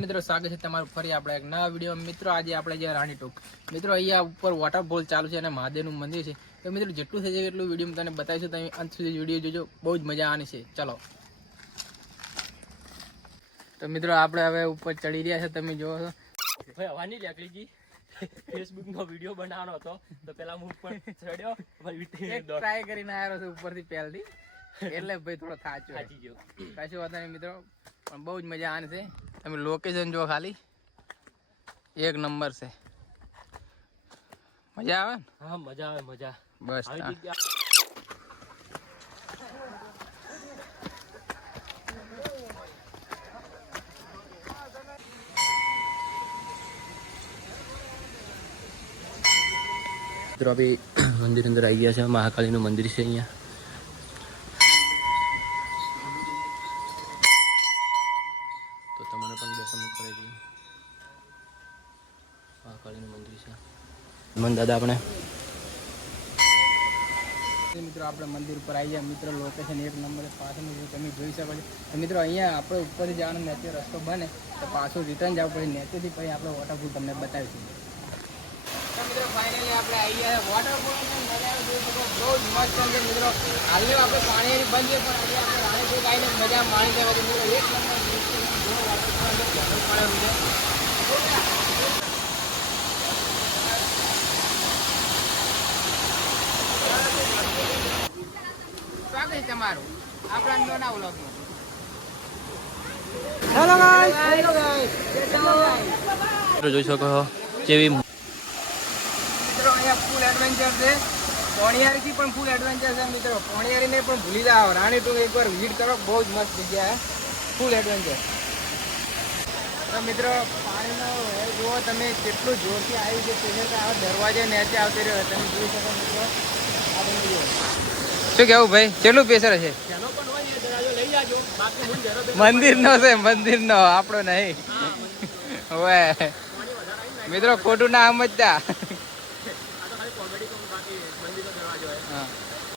મિત્રો સ્વાગત છે તમારું ફરી આપણે એક નવા વિડીયો. મિત્રો આજે આપણે જે રાણી ટોક મિત્રો અહીંયા ઉપર વોટરફોલ ચાલુ છે અને મહાદેવનું મંદિર છે. તો મિત્રો જેટલું થઈ જાય એટલું વિડીયો તને બતાવીશું. તમે અંત સુધી વિડીયો જોજો, બહુ જ મજા આવવાની છે. ચલો તો મિત્રો આપણે હવે ઉપર ચડી રહ્યા છે. તમે જોવો છો ભાઈ હવાની લાકડીજી ફેસબુક નો વિડીયો બનાવવાનો હતો તો પેલા હું ઉપર ચડ્યો ભાઈ ટ્રાય કરીને આવ્યો છું ઉપરથી પહેલથી, એટલે ભાઈ થોડો થાચી ગયો. કશું વાત નહીં મિત્રો, પણ બહુ જ મજા આવવાની છે. તમે લોકેશન જો ખાલી એક નંબર છે. મજા આવે ને? હા મજા આવે મજા. બસ મિત્રો અભી મંદિર અંદર આવી ગયા છે. મહાકાળીનું મંદિર છે અહીંયા. તો તમને પણ દર્શન કરાવી દઈએ. મહાકાળીનું મંદિર છે. મન દાદા આપણે મિત્રો આપણે મંદિર ઉપર આવી ગયા. મિત્રો લોકેશન એક નંબર પાછળનું તમે જોઈ શકો છો. તો મિત્રો અહીંયા આપણે ઉપરથી જવાનો નેચે રસ્તો બને તો પાછું રિટર્ન જવું પડે. નેચેથી પછી આપણે વોટરફોલ તમને બતાવીશું. તો મિત્રો ફાઇનલી આપણે આવી ગયા વોટરફોલ. મજા આવે જોઈ શકો, બહુ જ મસ્ત છે મિત્રો. હાલની આપણે પાણી બંધ છે, પણ આજે આપણે રાણી ચોક આવીને મજા માણી જવા દે મિત્રો. એક નંબર સ્વાગત છે તમારું આપણા નોના વ્લોગમાં. હેલો ગાઈસ, હેલો ગાઈસ, જોઈ શકો છો કેવી મિત્રો અહીંયા ફૂલ એડવેન્ચર છે. પોણિયારીથી પણ ફૂલ એડવેન્ચર છે મિત્રો. પોણિયારીને પણ ભૂલી જાઓ. રાણી ટોક એકવાર વિઝિટ કરો, બહુ જ મસ્ત જગ્યા છે, ફૂલ એડવેન્ચર. તો મિત્રો પાણીનો જુઓ તમે કેટલું જોરથી આવ્યું છે. તે આ દરવાજે નીચે આવતી રહ્યો તમે જોઈ શકો મિત્રો. આ તમે જુઓ શું કેવું ભાઈ, કેટલું પ્રેશર છે? મંદિર નો છે, મંદિર નો, આપણો નહીં. હવે મિત્રો ખોટું ના સમજતા.